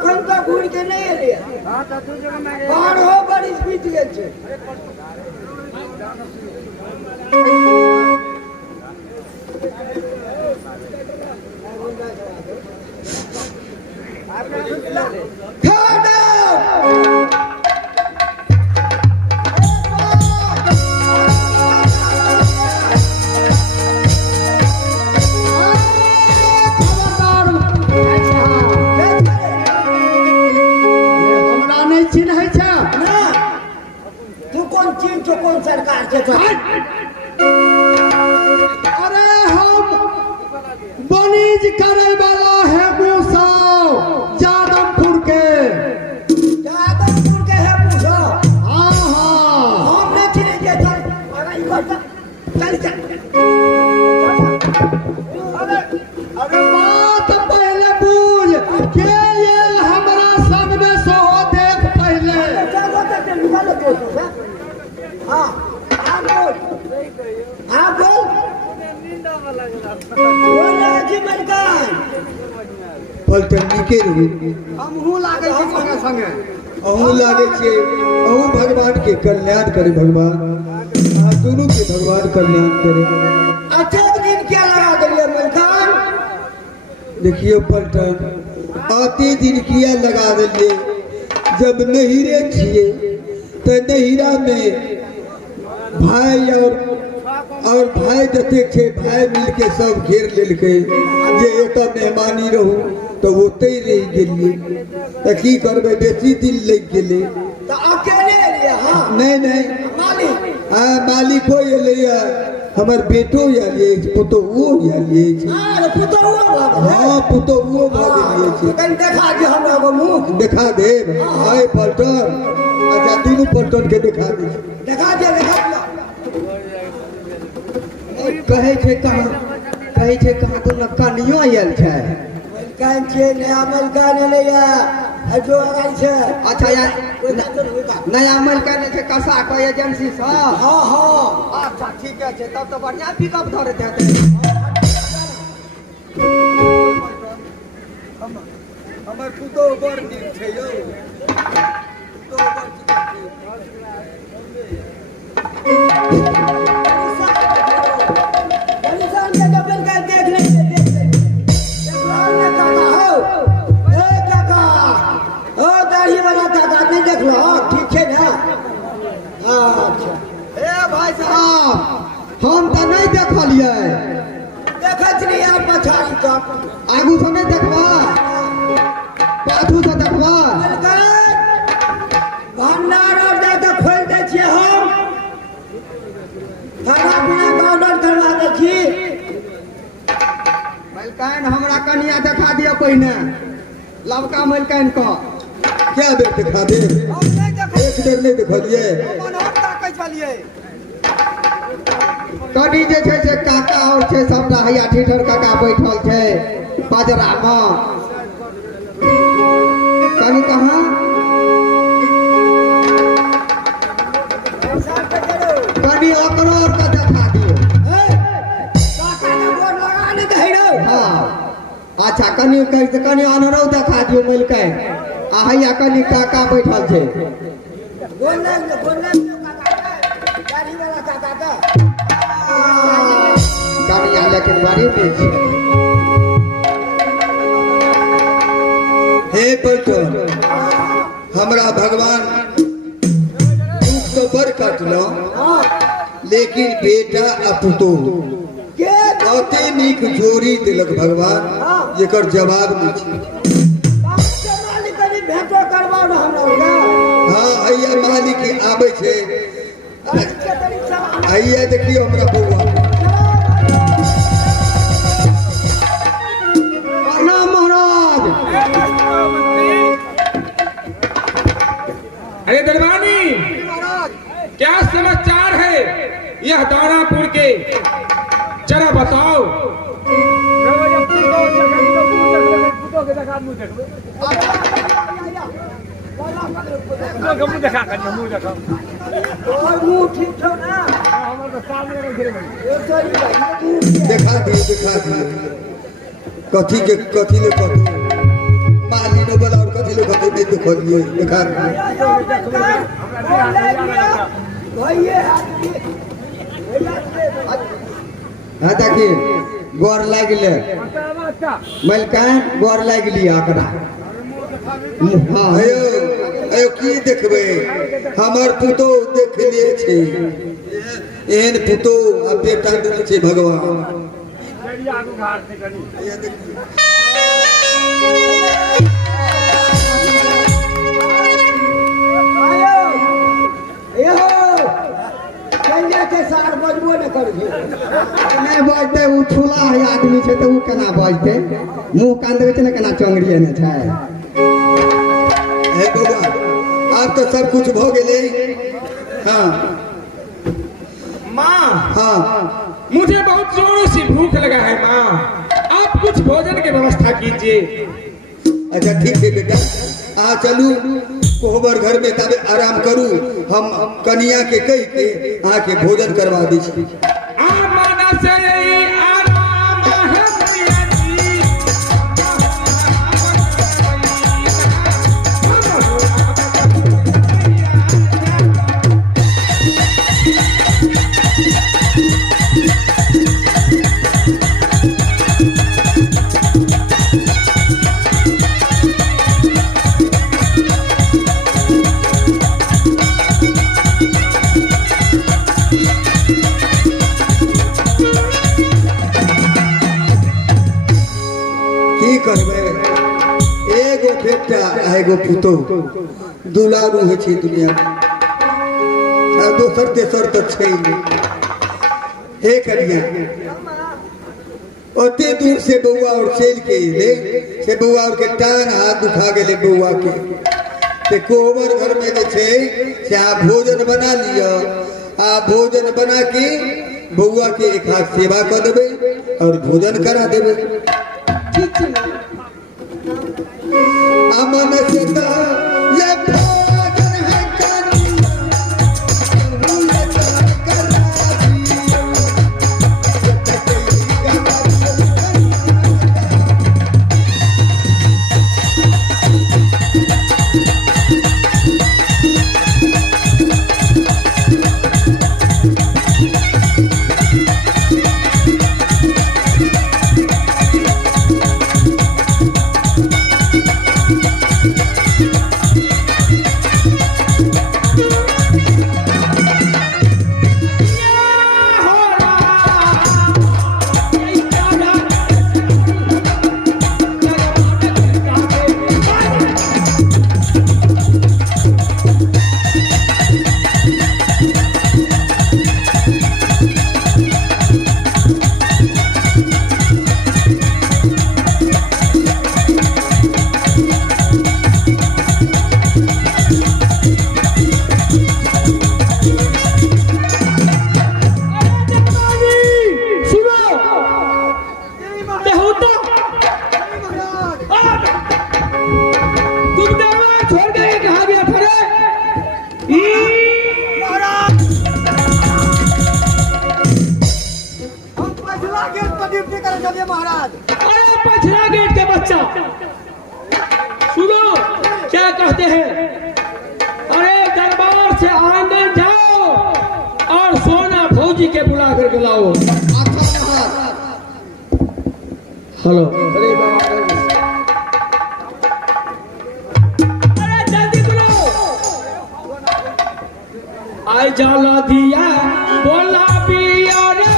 अखन तक घूर के नहीं एलिए। हां त तू जगह में 12 बरिस बीत गेल छै। सरकार के अरे हम बनीज करे वाला है मूसा जादवपुर के है मूसा। हाँ हाँ हम नहीं चिने के चल अरे बात पहले पूछ के ये हमारा सामने सो देख पहले। हाँ बोल पलटनी के रही हमहू लागे छै संगे संगे अहू लागे छे अहू भगवान के कल्याण करे भगवान आप दोनों के भगवान कल्याण करे। अच्छा दिन क्या लगा दिए मलकान। देखिए पलटन आते दिन किया लगा दिए जब नहीरे छिए तो नहीरा में भाई और भाई जते छे भाई मिलके सब घेर लेलके जे एतऽ मेहमानी रहू तो ओते रह गेलिए तो की करबे बेसी दिन लग गेले तो अकेले एलिए। हां नहीं मालिक मालिको एलिए हमर बेटो एलिए पुतोहू एलिए। हां पुतोहू हां पुतोहू भाग गेलिए छे। कहीं देखा दे हमरा को मुंह देखा दे आए पलटन। अच्छा तीनों पलटन के देखा दे कहे छे कहां तो कनियो आयल छे मलकान छे नया मलकान एलिए जो आयल छे। अच्छा यार नया मलकान छे कसा को एजेंसी से। हां अच्छा ठीक है छे तब तो बढ़िया पिकअप धरे देते। हमर पुतो बड़ नीक छे यौ पुतो हम तो नहीं देखलिए देखत रही आप पछाड़ी का आगू से नहीं देखबा पाछू से देखबा भंडार और जाके खोल दे छिए। हम खाना पीना ऑर्डर करवा दे छी। मलकान हमरा कनिया देखा दियो पहिने लवका मलकान को क्या देर दिखा दे। हम नहीं देख एक देर नहीं देखलिए मन हम ताकै छलिए। कनी जे छै से काका और छै सबटा हैया ठिठर काका बैठल छै बाजरा में कनी कहां कनी ओकरो और का देखा दियो। काका ने बोर्ड लगा नहीं दे रो। हां अच्छा कनी अनरो देखा दियो मलकान आ हैया कनी काका बैठल छै। बोल काका गाड़ी वाला काका का कनिया लेकिन बड़ी में छै। हे पलटन हमरा भगवान दुख तो बड़ काटलो लेकिन बेटा आ पुतोह के अते नीक जोड़ी दिलक भगवान जेकर जवाब नहीं छै। मालिक कनी भेटो करबा न हमरा। हां हैया मालिक आबै छै हैया देखियो हमरा बौआ महाराज। अरे दरबानी क्या समाचार है यह दानापुर के जरा बताओ। देखा दिए कथी ले कथी मालिनो वाला और कथी किलो का नहीं देखो लिए देखा हाँ ताकि गौर लाग ले मलका गौर लाग लिया आकड़ा हाँ अयो अयो की देखबे हमर पुतो देख लिए छे एहन पुतो आ बेटा देने छे भगवान सार बजबो न कर नहीं बजते उ ठुला है आदमी छे तो उ केना बजते मुंह कान देवे छे ना केना चंगड़िए न छै हे बाबा अब तो सब कुछ भ गेले हां माँ हां मुझे बहुत जोरों से भूख लगा है माँ, आप कुछ भोजन की व्यवस्था कीजिए। अच्छा ठीक है बेटा आ चलू कोहबर घर में तब आराम करू हम कनिया के कह के आके भोजन करवा दी छी एगो बेटा एगो पुतो दुलारू है छी दुनिया आ दोसर तेसर तो छै हे करिया ओते दूर से बउआ और चल के ले से बउआ और के टांग हाथ दुखा गेले बउआ के ते कोहबर घर में जे छै से आ भोजन बना लियो आ भोजन बना के बउआ के एक हाथ सेवा कर देबे और भोजन करा देबे ठीक है अमन से तो ये भोजन है महाराज अरे पछला गेट के बच्चा सुनो क्या कहते हैं। अरे दरबार से अंदर जाओ और सोना फौजी के बुला करके लाओ। हेलो अरे जल्दी बुलाओ। आई जाला दिया बोला बिया रे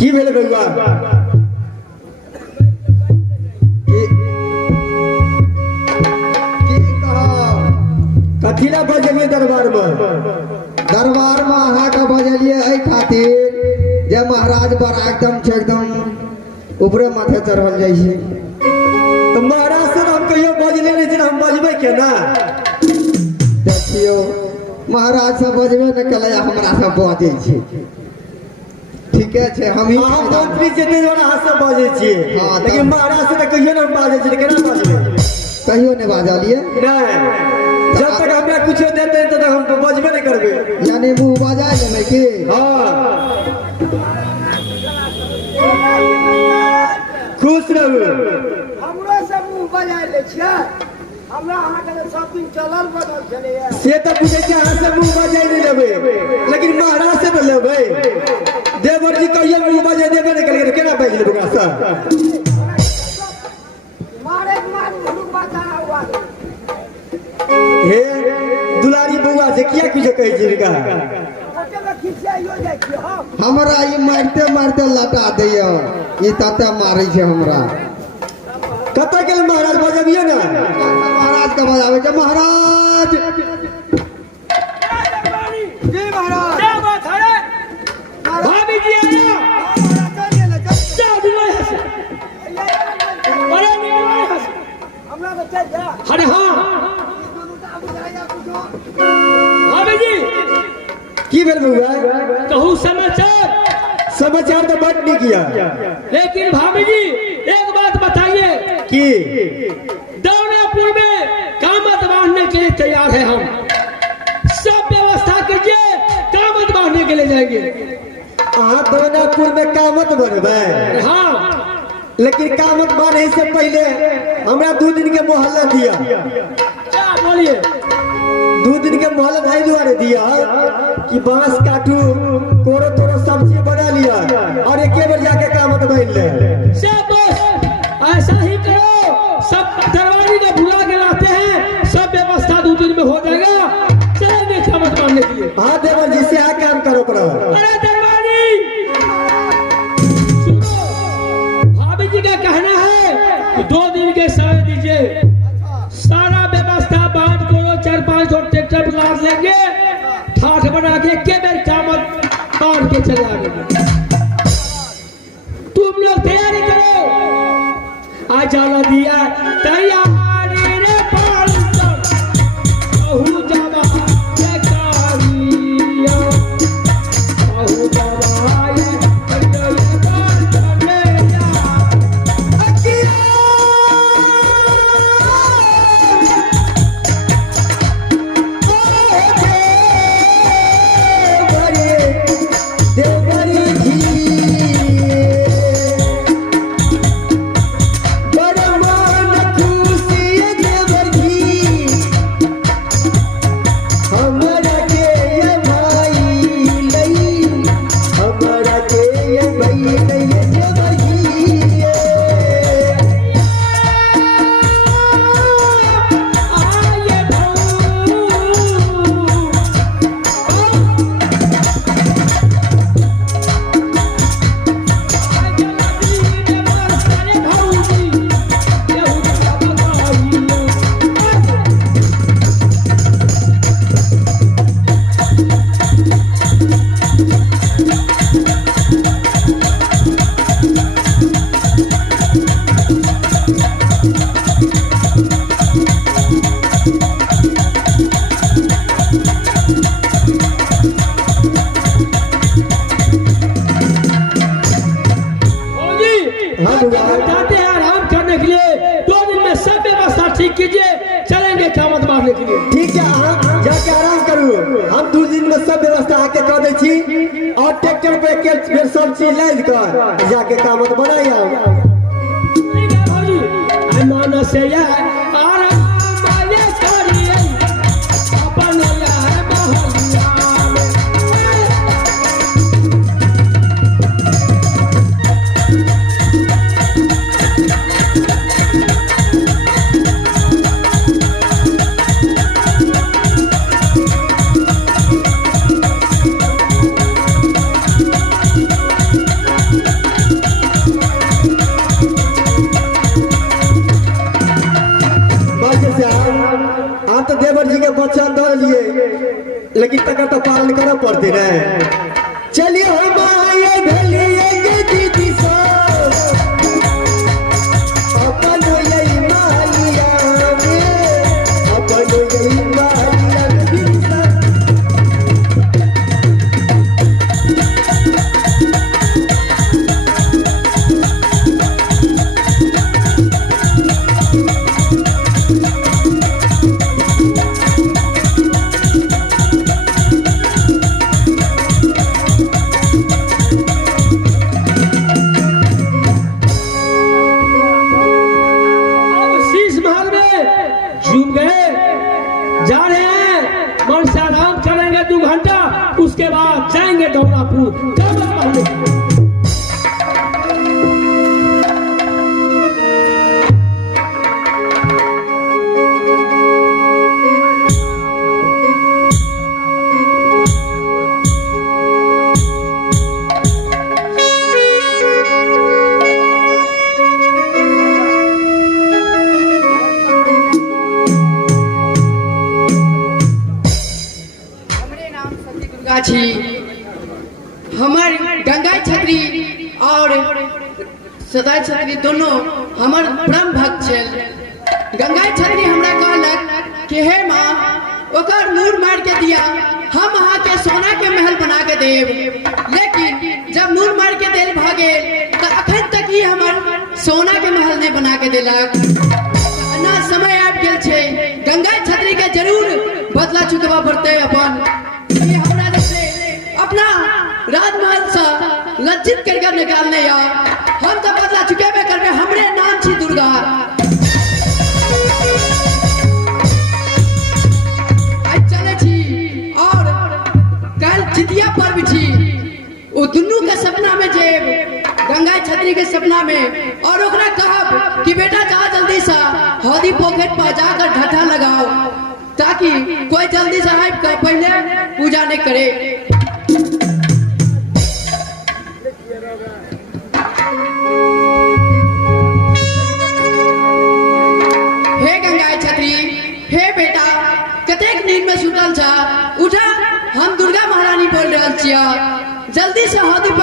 की भेल बउआ कथी ला बजलिए दरबार में अहाँके बजलिए एहि खातिर जे महाराज बड़ा एकदम ऊपरे माथे चढ़ल जाइ छै। तो महाराज से हम कहियो बजले नहीं हम बजबे केना देखियो महाराज से बजबे न कले हमरा से बजै छै। ठीके छै हम अहाँ मंत्री छै ताहि दुआरे अहाँ सब बजै छियै हाँ, लेकिन महाराज से तऽ कहियो नहीं बाजै छियै केना बजबै कहियो नहीं बाजलिए नहीं जब तक हमरा कुछ देते तब तक हम बजबे नहीं करबे यानी मुंह बजा लेबै की हाँ खुश रहू हमरो से मुंह बजा ले छियै। हमरा अहाँके लेल सब दिन चलल बनल छलैया से तऽ बुझे छियै अहाँ से मुंह बजाय नहीं लेबै लेकिन महाराज से तो लेबै देवर जी कहियो मुंह बजाय देबे नहीं करिए केना बाजि लेबै ओकरा से मारे मुंह बजा हुआ हे दुलारी बउआ से किया कुछ कहै छी इनका फोटो में खिंचाइयो जाइ छी हम हमरा ई मारते मारते लटा दैय ई तते मारै छै हमरा। कतऽ गेल महाराज बजबिए ना महाराज के बजाबै छै महाराज जी महाराज क्या बात है भाभी जी आया क्या दिलाई है अरे दिलाई है हमरा तो चल जा अरे हाँ भाभी जी की भेल बउआ कहूँ समाचार समाचार तो बड़ नीक किया लेकिन भाभी जी एक बात बताइए की दौड़ापुर में कामत बांधने के लिए तैयार है हम सब व्यवस्था कीजिए कामत बांधने के लिए जाएंगे। अहाँ दौनापुर में कामत बनबै हाँ लेकिन कामत बने से पहले हमरा 2 दिन के मोहल्ला दिया क्या बोलिए 2 दिन के मोहल्ला भाई द्वारे दिया कि बांस काटू कोरो तोरो सब्जी बना लिया और एक बार जाके कामत बन ले सब बस ऐसा ही करो सब दरबारी को बुला के लाते हैं सब व्यवस्था 2 दिन में हो जाएगा चलेंगे कामत बांधने के लिए। हाँ देवर जी से आ काम करो पड़ा अरे दरबारी सुनो भाभी जी का कहना है कि 2 दिन के समय दीजिए सारा व्यवस्था बांध करो 4-5 और ट्रैक्टर बुला लेंगे ठाठ बना के बेर कामत बांध के चले आएंगे। तुम लोग तैयारी करो आ जाला दिया तैयारी रे पालकर कहूँ जावा ये कारिया कहूँ जावा ये जाते हैं आराम करने के लिए 2 दिन में सब व्यवस्था ठीक कीजिए चलेंगे कामत बांधने के लिए। ठीक है अहाँ जाके आराम करू हम 2 दिन में सब व्यवस्था आके कर दै छी और ट्रैक्टर पे के सब चीज लाद कर जाके कामत बनाई आओ ठीक है भाजी मान से आराम ये करिए अपन यार मोहल्ला अनुशासन धर लिए, लेकिन तक तो पालन करना पड़ते ना। चलिए हम आए भेलिए दीदी सा अपन यही मालिया में, अपन यही मालिया में दीदी सा। अब शीश महल में झूम गए, जा रहे हैं। मन से आराम करेंगे 2 घंटा, उसके बाद जाएंगे दौलापुर कामत महल में। हमरे नाम सती दुर्गा छी। हमर गंगा छत्री और सदाई छत्री दोनों हमर परम भक्त छल। गंगा छत्री हमरा कहलक कि हे माँ, ओकर मूर मार के दिया, हम अहाँ के सोना के महल बना के देव। लेकिन जब मूर मार के देल भ गेल तो अखन तक ही हमर सोना के महल नहीं बना के देलक। ना समय आबि गेल छै, गंगा छत्री के जरूर बदला चुकवा पड़ते अपन। ये हमरा जैसे अपना राजमहल से लज्जित करके निकालने या हम तो बदला चुकेबे करबे। हमरे नाम छी दुर्गा। आज चले छी और कल जितिया पर्व छी। वो दुनू के सपना में जे गंगा छत्री के सपना में, और ओकरा कहब कि बेटा जा जल्दी से हौदी पॉकेट पर जाकर ढठा लगाओ, ताकि कोई जल्दी से आइब के पहले पूजा नहीं करे। हे गंगा छत्री, हे बेटा, कतेक नींद में सुतल छ, उठा। हम दुर्गा महारानी बोल रहल छिया, जल्दी से हौदी